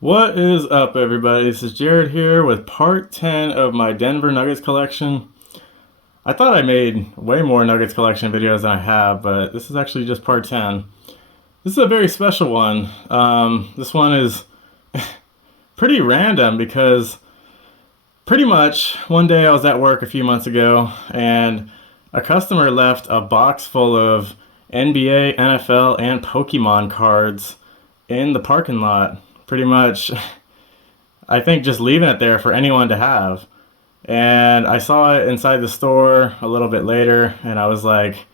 What is up, everybody? This is Jared here with part 10 of my Denver Nuggets collection. I thought I made way more Nuggets collection videos than I have, but this is actually just part 10. This is a very special one. This one is pretty random because pretty much one day I was at work a few months ago and a customer left a box full of NBA, NFL, and Pokemon cards in the parking lot. Pretty much I think just leaving it there for anyone to have. And I saw it inside the store a little bit later, and I was like,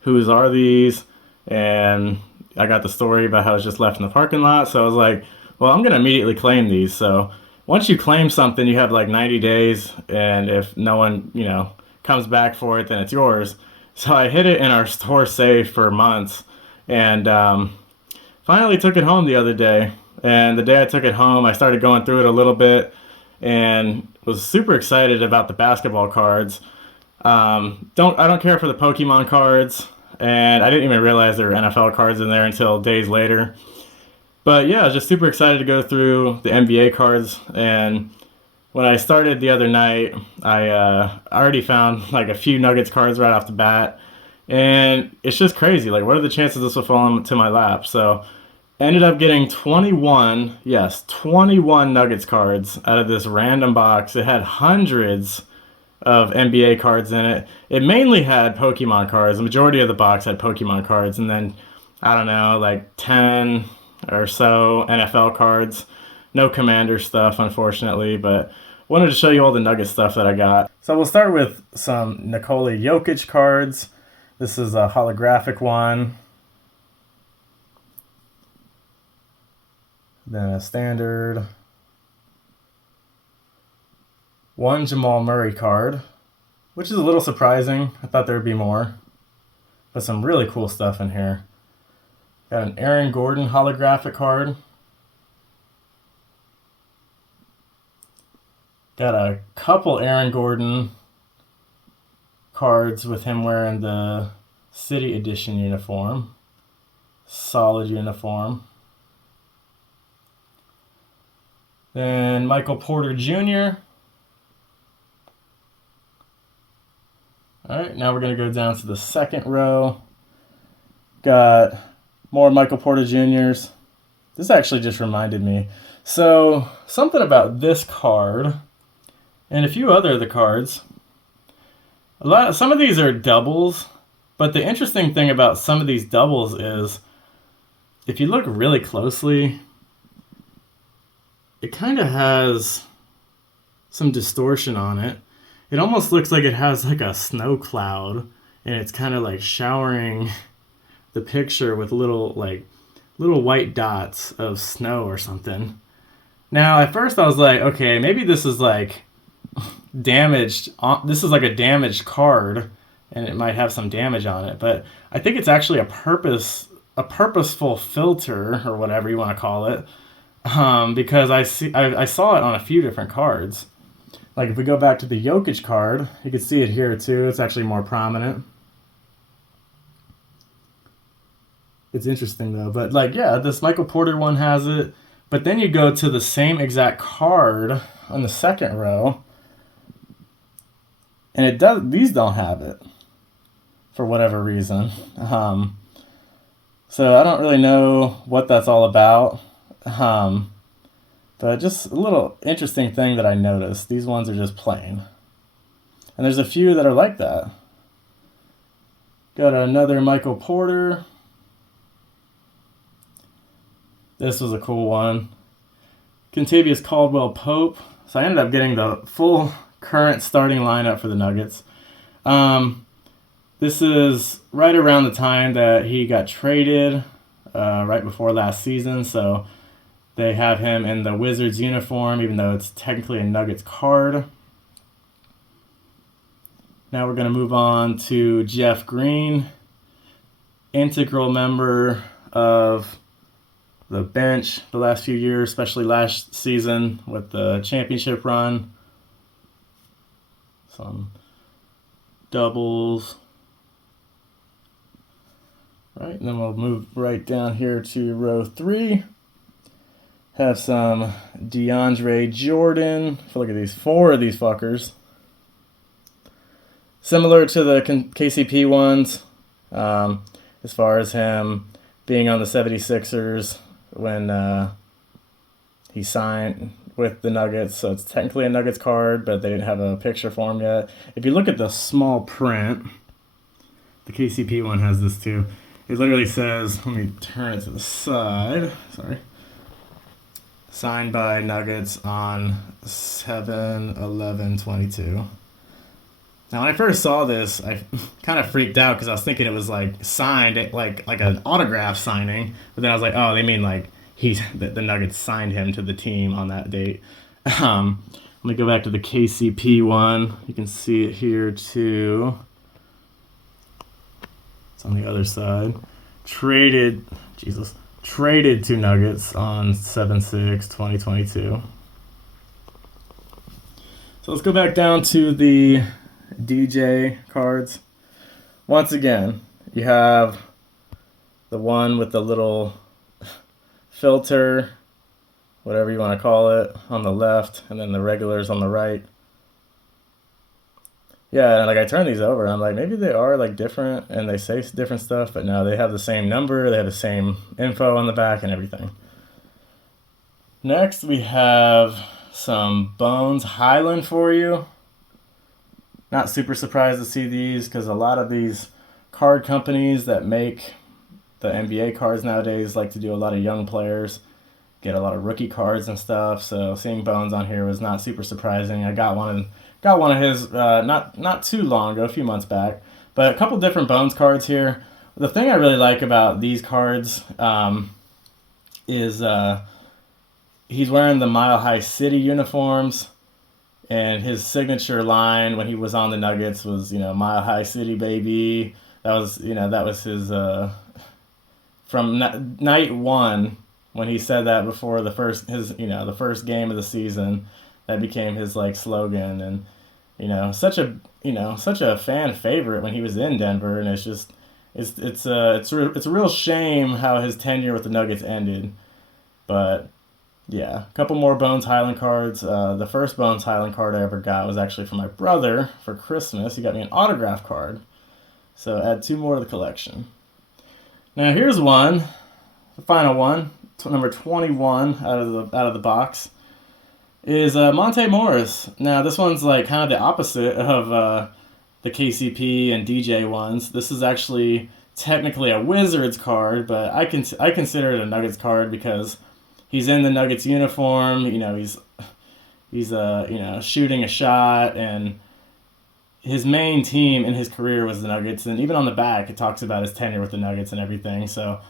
whose are these? And I got the story about how it's just left in the parking lot. So I was like, well, I'm going to immediately claim these. So once you claim something, you have like 90 days. And if no one, comes back for it, then it's yours. So I hid it in our store safe for months. And finally took it home the other day. And the day I took it home, I started going through it a little bit and was super excited about the basketball cards. I don't care for the Pokemon cards, and I didn't even realize there were NFL cards in there until days later. But yeah, I was just super excited to go through the NBA cards. And when I started the other night, I already found like a few Nuggets cards right off the bat, and it's just crazy. Like, what are the chances this will fall into my lap? So ended up getting 21, yes, 21 Nuggets cards out of this random box. It had hundreds of NBA cards in it. It mainly had Pokemon cards. The majority of the box had Pokemon cards, and then I don't know, like 10 or so NFL cards. No Commander stuff, unfortunately, but wanted to show you all the Nugget stuff that I got. So we'll start with some Nikola Jokic cards. This is a holographic one. Then a standard. One Jamal Murray card, which is a little surprising. I thought there would be more. But some really cool stuff in here. Got an Aaron Gordon holographic card. Got a couple Aaron Gordon cards with him wearing the City Edition uniform. Solid uniform. Then Michael Porter Jr. All right, now we're going to go down to the second row. Got more Michael Porter Jr.'s. This actually just reminded me. So, something about this card and a few other of the cards. Some of these are doubles, but the interesting thing about some of these doubles is if you look really closely, it kind of has some distortion on it. It almost looks like it has like a snow cloud, and it's kind of like showering the picture with little white dots of snow or something. Now, at first I was like, okay, maybe this is like damaged. This is like a damaged card, and it might have some damage on it. But I think it's actually a purposeful filter or whatever you want to call it, because I saw it on a few different cards. Like if we go back to the Jokic card, you can see it here too. It's actually more prominent. It's interesting though, but like yeah, this Michael Porter one has it. But then you go to the same exact card on the second row, and it does. These don't have it for whatever reason. So I don't really know what that's all about. But just a little interesting thing that I noticed. These ones are just plain, and there's a few that are like that. Got another Michael Porter. This was a cool one. Kentavious Caldwell Pope. So I ended up getting the full current starting lineup for the Nuggets. This is right around the time that he got traded, right before last season. So they have him in the Wizards uniform, even though it's technically a Nuggets card. Now we're going to move on to Jeff Green, integral member of the bench the last few years, especially last season with the championship run. Some doubles. Right, and then we'll move right down here to row 3. Have some DeAndre Jordan. Look at these, 4 of these fuckers. Similar to the KCP ones, as far as him being on the 76ers when he signed with the Nuggets. So it's technically a Nuggets card, but they didn't have a picture for him yet. If you look at the small print, the KCP one has this too. It literally says, let me turn it to the side. Sorry. Signed by Nuggets on 7/11/22. Now, when I first saw this, I kind of freaked out because I was thinking it was like signed, like an autograph signing. But then I was like, oh, they mean like the Nuggets signed him to the team on that date. Let me go back to the KCP one. You can see it here too. It's on the other side. Traded to Nuggets on 7/6/2022. So let's go back down to the DJ cards. Once again, you have the one with the little filter, whatever you want to call it, on the left, and then the regulars on the right. Yeah, and like I turn these over, and I'm like, maybe they are like different, and they say different stuff, but no, they have the same number, they have the same info on the back and everything. Next, we have some Bones Highland for you. Not super surprised to see these because a lot of these card companies that make the NBA cards nowadays like to do a lot of young players, get a lot of rookie cards and stuff. So seeing Bones on here was not super surprising. I got one of his not too long ago, a few months back, but a couple different Bones cards here. The thing I really like about these cards is he's wearing the Mile High City uniforms. And his signature line when he was on the Nuggets was, Mile High City, baby. That was his, from night one, when he said that before the first game of the season, that became his, like, slogan. And, such a fan favorite when he was in Denver. And it's just, it's a real shame how his tenure with the Nuggets ended. But, yeah, a couple more Bones Highland cards. The first Bones Highland card I ever got was actually from my brother for Christmas. He got me an autograph card. So add 2 more to the collection. Now here's one, the final one, number 21 out of the box, is Monte Morris. Now this one's like kind of the opposite of the KCP and DJ ones. This is actually technically a Wizards card, but I consider it a Nuggets card because he's in the Nuggets uniform. He's shooting a shot, and his main team in his career was the Nuggets. And even on the back, it talks about his tenure with the Nuggets and everything. So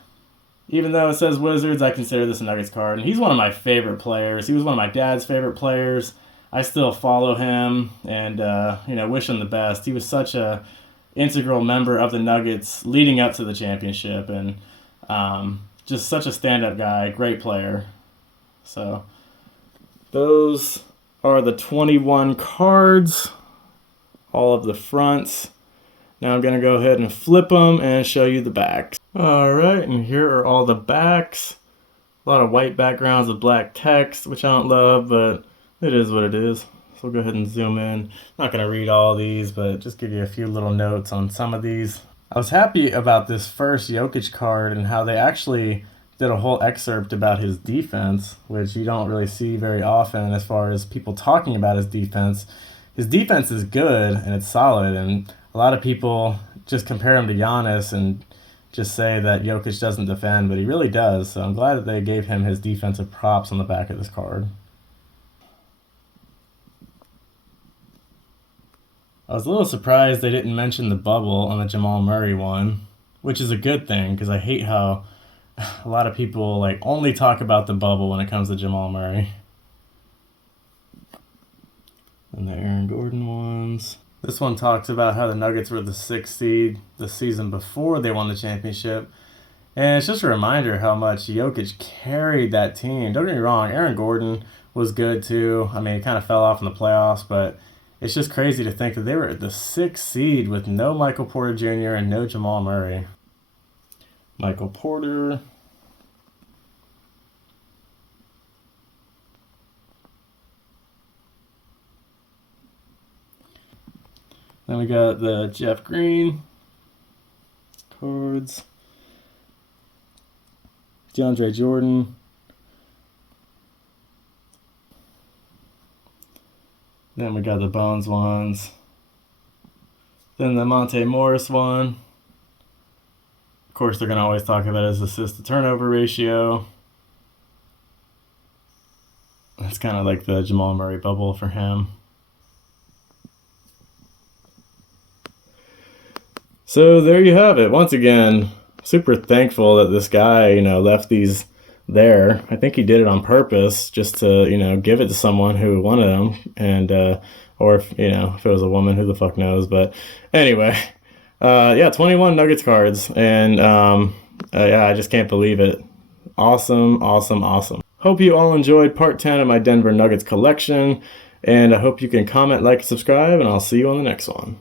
even though it says Wizards, I consider this a Nuggets card. And he's one of my favorite players. He was one of my dad's favorite players. I still follow him and wish him the best. He was such a integral member of the Nuggets leading up to the championship, and just such a stand-up guy, great player. So those are the 21 cards, all of the fronts. Now I'm going to go ahead and flip them and show you the backs. Alright, and here are all the backs. A lot of white backgrounds with black text, which I don't love, but it is what it is. So we'll go ahead and zoom in. Not going to read all these, but just give you a few little notes on some of these. I was happy about this first Jokic card and how they actually did a whole excerpt about his defense, which you don't really see very often as far as people talking about his defense. His defense is good and it's solid, and a lot of people just compare him to Giannis and just say that Jokic doesn't defend, but he really does. So I'm glad that they gave him his defensive props on the back of this card. I was a little surprised they didn't mention the bubble on the Jamal Murray one, which is a good thing because I hate how a lot of people like only talk about the bubble when it comes to Jamal Murray. And the Aaron Gordon ones. This one talks about how the Nuggets were the 6th seed the season before they won the championship. And it's just a reminder how much Jokic carried that team. Don't get me wrong, Aaron Gordon was good too. I mean, he kind of fell off in the playoffs, but it's just crazy to think that they were the 6th seed with no Michael Porter Jr. and no Jamal Murray. Michael Porter. Then we got the Jeff Green cards. DeAndre Jordan. Then we got the Bones ones. Then the Monte Morris one. Of course, they're going to always talk about his assist to turnover ratio. That's kind of like the Jamal Murray bubble for him. So there you have it. Once again, super thankful that this guy, left these there. I think he did it on purpose just to, give it to someone who wanted them. And, or if it was a woman, who the fuck knows. But anyway, yeah, 21 Nuggets cards. And, yeah, I just can't believe it. Awesome, awesome, awesome. Hope you all enjoyed part 10 of my Denver Nuggets collection. And I hope you can comment, like, and subscribe. And I'll see you on the next one.